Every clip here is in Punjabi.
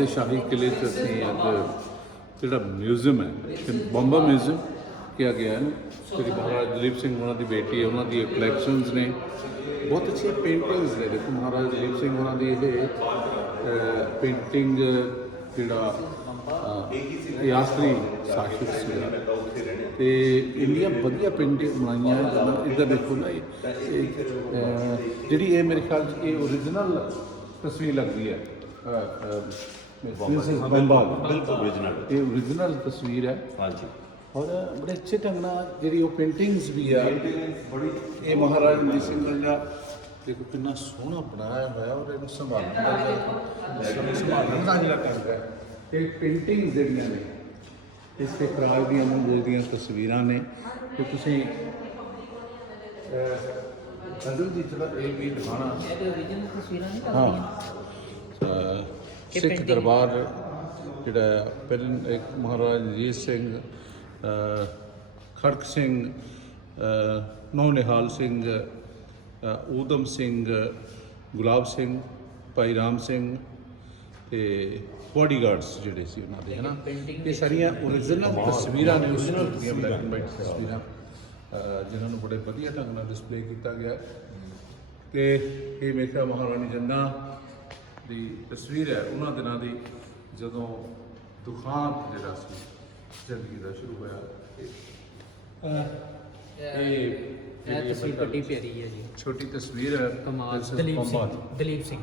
ਦੇ ਸ਼ਾਹੀ ਕਿਲੇ 'ਚ ਅਸੀਂ ਅੱਜ ਜਿਹੜਾ ਮਿਊਜ਼ੀਅਮ ਹੈ ਬੰਬਾ ਮਿਊਜ਼ੀਅਮ ਕਿਹਾ ਗਿਆ ਹੈ, ਸ਼੍ਰੀ ਮਹਾਰਾਜ ਦਲੀਪ ਸਿੰਘ ਉਹਨਾਂ ਦੀ ਬੇਟੀ ਹੈ, ਉਹਨਾਂ ਦੀ ਕਲੈਕਸ਼ਨਸ ਨੇ, ਬਹੁਤ ਅੱਛੀਆਂ ਪੇਂਟਿੰਗਸ ਨੇ। ਦੇਖੋ ਮਹਾਰਾਜ ਦਲੀਪ ਸਿੰਘ ਉਹਨਾਂ ਦੀ ਇਹ ਪੇਂਟਿੰਗ ਜਿਹੜਾ ਇਹ ਆਖਰੀ ਸ਼ਾਸਕ ਸੀਗਾ, ਅਤੇ ਇੰਨੀਆਂ ਵਧੀਆ ਪੇਂਟਿੰਗ ਬਣਾਈਆਂ। ਇੱਧਰ ਦੇਖੋ ਨਾ, ਜਿਹੜੀ ਇਹ ਮੇਰੇ ਖਿਆਲ 'ਚ ਇਹ ਓਰੀਜਨਲ ਤਸਵੀਰ ਲੱਗਦੀ ਹੈ, ਬਿਲਕੁਲ ਓਰੀਜਨਲ, ਇਹ ਓਰੀਜਨਲ ਤਸਵੀਰ ਹੈ। ਹਾਂਜੀ, ਔਰ ਬੜੇ ਅੱਛੇ ਢੰਗ ਨਾਲ ਜਿਹੜੀ ਉਹ ਪੇਂਟਿੰਗਸ ਵੀ ਆ, ਇਹ ਮਹਾਰਾਜ ਰਣਜੀਤ ਸਿੰਘ ਦਾ ਦੇਖੋ ਕਿੰਨਾ ਸੋਹਣਾ ਬਣਾਇਆ ਹੋਇਆ, ਔਰ ਇਹਨੂੰ ਸੰਭਾਲਣ ਦਾ ਜਿਹੜਾ ਢੰਗ ਹੈ। ਇਹ ਪੇਂਟਿੰਗਸ ਜਿਹੜੀਆਂ ਨੇ ਇਸ ਤੇ ਖਰਾਜ ਦੀਆਂ ਮੁਗਲ ਦੀਆਂ ਤਸਵੀਰਾਂ ਨੇ, ਤੇ ਤੁਸੀਂ ਅੰਦਰ ਦੀ ਜਿਹੜਾ ਇਹ ਵੀ ਦਿਖਾਣਾ ਹਾਂ ਸਿੱਖ ਦਰਬਾਰ ਜਿਹੜਾ ਪਹਿਲਾਂ ਇੱਕ ਮਹਾਰਾਜਾ ਰਣਜੀਤ ਸਿੰਘ, ਖੜਕ ਸਿੰਘ, ਨੌ ਨਿਹਾਲ ਸਿੰਘ, ਊਧਮ ਸਿੰਘ, ਗੁਲਾਬ ਸਿੰਘ, ਭਾਈ ਰਾਮ ਸਿੰਘ ਤੇ ਬੋਡੀਗਾਰਡਸ ਜਿਹੜੇ ਸੀ ਉਹਨਾਂ ਦੇ, ਹੈ ਨਾ। ਇਹ ਸਾਰੀਆਂ ਓਰੀਜਨਲ ਤਸਵੀਰਾਂ ਨੇ, ਓਰੀਜਨਲ ਬਲੈਕ ਐਂਡ ਵਾਈਟ ਤਸਵੀਰਾਂ, ਜਿਨ੍ਹਾਂ ਨੂੰ ਬੜੇ ਵਧੀਆ ਢੰਗ ਨਾਲ ਡਿਸਪਲੇ ਕੀਤਾ ਗਿਆ। ਕਿ ਇਹ ਮੇਰੇ ਖਿਆਲ ਮਹਾਰਾਣੀ ਜਿੰਦਾਂ ਦੀ ਤਸਵੀਰ ਹੈ ਉਹਨਾਂ ਦਿਨਾਂ ਦੀ, ਜਦੋਂ ਦੁਖਾਂਤ ਜਿਹੜਾ ਸੀ ਜ਼ਿੰਦਗੀ ਦਾ ਸ਼ੁਰੂ ਹੋਇਆ। ਇਹ ਤਸਵੀਰ ਬੜੀ ਪਿਆਰੀ ਹੈ ਜੀ, ਛੋਟੀ ਤਸਵੀਰ ਹੈ, ਕਮਾਲ। ਦਲੀਪ ਸਿੰਘ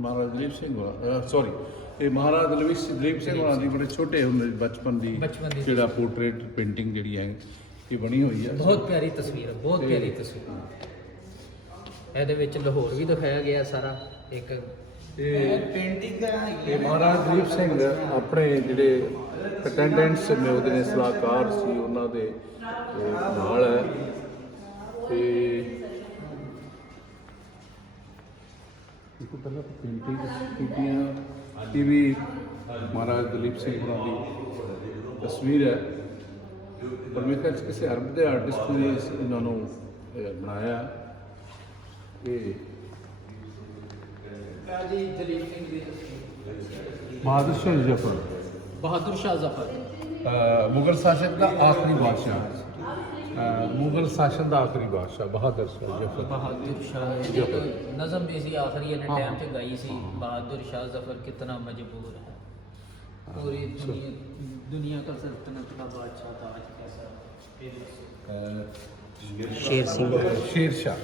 ਮਹਾਰਾਜ ਦਲੀਪ ਸਿੰਘ ਸੌਰੀ, ਇਹ ਮਹਾਰਾਜ ਦਲੀਪ ਸਿੰਘ ਹੋਣਾ ਦੀ ਬੜੇ ਛੋਟੇ ਹੁੰਦੇ ਬਚਪਨ ਦੀ ਜਿਹੜਾ ਪੋਰਟਰੇਟ ਪੇਂਟਿੰਗ ਜਿਹੜੀ ਹੈ ਇਹ ਬਣੀ ਹੋਈ ਹੈ। ਬਹੁਤ ਪਿਆਰੀ ਤਸਵੀਰ ਹੈ, ਬਹੁਤ ਪਿਆਰੀ ਤਸਵੀਰ। ਇਹਦੇ ਵਿੱਚ ਲਾਹੌਰ ਵੀ ਦਿਖਾਇਆ ਗਿਆ ਸਾਰਾ ਇੱਕ ਪੇਂਟਿੰਗ ਦਾ। ਇਹ ਮਹਾਰਾਜ ਦਲੀਪ ਸਿੰਘ ਆਪਣੇ ਜਿਹੜੇ ਅਟੈਂਡੈਂਟਸ ਨੇ, ਉਹਦੇ ਨੇ ਸਲਾਹਕਾਰ ਸੀ ਉਹਨਾਂ ਦੇ ਨਾਲ ਹੈ। ਤੇ ਦੇਖੋ ਪਹਿਲਾਂ ਪੇਂਟਿੰਗ ਕੀਤੀਆਂ, ਇਹ ਵੀ ਮਹਾਰਾਜ ਦਲੀਪ ਸਿੰਘ ਹੋਰਾਂ ਦੀ ਤਸਵੀਰ ਹੈ। ਪਰ ਮੇਰੇ ਖਿਆਲ 'ਚ ਕਿਸੇ ਅਰਬ ਦੇ ਆਰਟਿਸਟ ਨੇ ਇਹਨਾਂ ਨੂੰ ਬਣਾਇਆ। ਇਹ ਦਲੀਪ ਸਿੰਘ ਦੀ ਬਹਾਦਰ ਸ਼ਾਹ ਜ਼ਫਰ, ਬਹਾਦਰ ਸ਼ਾਹ ਜ਼ਫਰ ਮੁਗਲ ਸ਼ਾਸਕ ਦਾ ਆਖਰੀ ਬਾਦਸ਼ਾਹ, ਮੁਗਲ ਸ਼ਾਸਨ ਦਾ ਆਖਰੀ ਬਾਦਸ਼ਾਹ ਬਹਾਦਰ ਸ਼ਾਹ ਜ਼ਫਰ। ਬਹਾਦਰ ਸ਼ਾਹ ਜ਼ਫਰ ਨਜ਼ਮ ਵੀ ਸੀ ਆਖਰੀ ਇਹਨੇ ਟਾਈਮ 'ਚ ਗਾਈ ਸੀ, ਬਹਾਦਰ ਸ਼ਾਹ ਜ਼ਫਰ ਕਿਤਨਾ ਮਜਬੂਰ ਹੈ, पूरी दुनिया का सल्तनत का बादशाह ताज कैसा। शेर शाह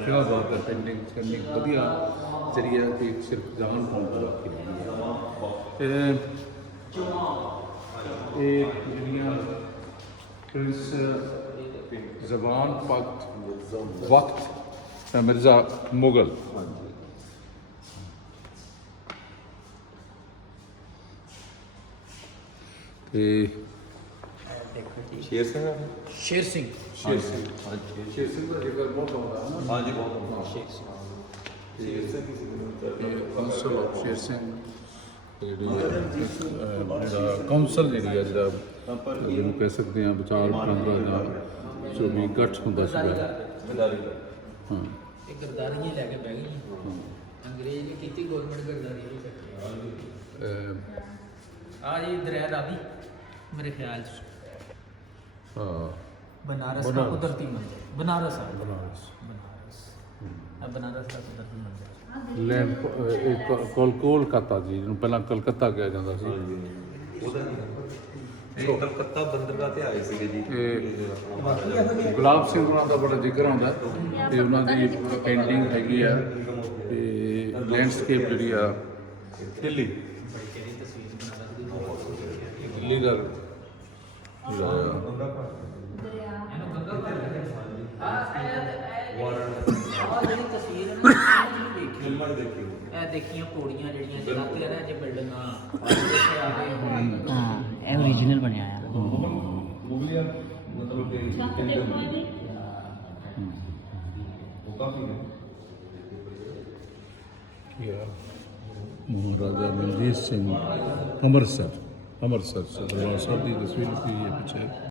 क्या बात है, पेंटिंग करने की वधिया जरिया कि सिर्फ जान पाउण तो बाकी ये ਜਿਹੜੀਆਂ प्रिंस जबान वक्त मिर्ज़ा मुगल। ਤੇ ਸ਼ੇਰ ਸਿੰਘ ਦਾ ਜ਼ਿਕਰ ਬਹੁਤ ਆਉਂਦਾ ਹੈ ਨਾ। ਹਾਂਜੀ, ਬਹੁਤ ਆਉਂਦਾ। ਸ਼ੇਰ ਸਿੰਘ ਕੌਂਸਲ ਆਫ ਸ਼ੇਰ ਸਿੰਘ, ਜਿਹੜਾ ਕੌਂਸਲ ਜਿਹੜੀ ਹੈ, ਜਿਹੜਾ ਜਿਹਨੂੰ ਕਹਿ ਸਕਦੇ ਹਾਂ ਵਿਚਾਰ ਵਟਾਂਦਰਾ ਜਾਂ ਜੋ ਵੀ ਗੱਠ ਹੁੰਦਾ ਸੀਗਾ। ਹਾਂ, ਇਹ ਗਰਦਾਰੀ ਲੈ ਕੇ ਬਹਿ ਗਈ ਅੰਗਰੇਜ਼ ਨੇ ਕੀਤੀ, ਗਵਰਨਮੈਂਟ ਗਰਦਾਰੀ ਆ ਜੀ ਦਰਿਆ ਰਾਵੀ मेरे ख्याल से बनारस का कुदरती मंदिर, बनारस का कुदरती मंदिर। ਲੈਂਡ ਕੋਲਕਾਤਾ ਜੀ, ਜਿਹਨੂੰ ਪਹਿਲਾਂ ਕਲਕੱਤਾ ਕਿਹਾ ਜਾਂਦਾ ਸੀ। ਕਲਕੱਤਾ ਬੰਦਰਗਾਹ ਤੇ ਆਏ ਸੀਗੇ ਜੀ। ਗੁਲਾਬ ਸਿੰਘ ਉਹਨਾਂ ਦਾ ਬੜਾ ਜ਼ਿਕਰ ਆਉਂਦਾ, ਤੇ ਉਹਨਾਂ ਦੀ ਪੇਂਟਿੰਗ ਹੈਗੀ ਆ, ਤੇ ਲੈਂਡਸਕੇਪ ਜਿਹੜੀ ਆ ਦਿੱਲੀ ਦਾ देखिए पौड़ियां जड़ियां चलाते हैं जे बिल्डिंगां हाँ ये ओरिजिनल बनया है। महाराजा रणजीत सिंह अमृतसर से दरबार साहब की तस्वीर है पीछे।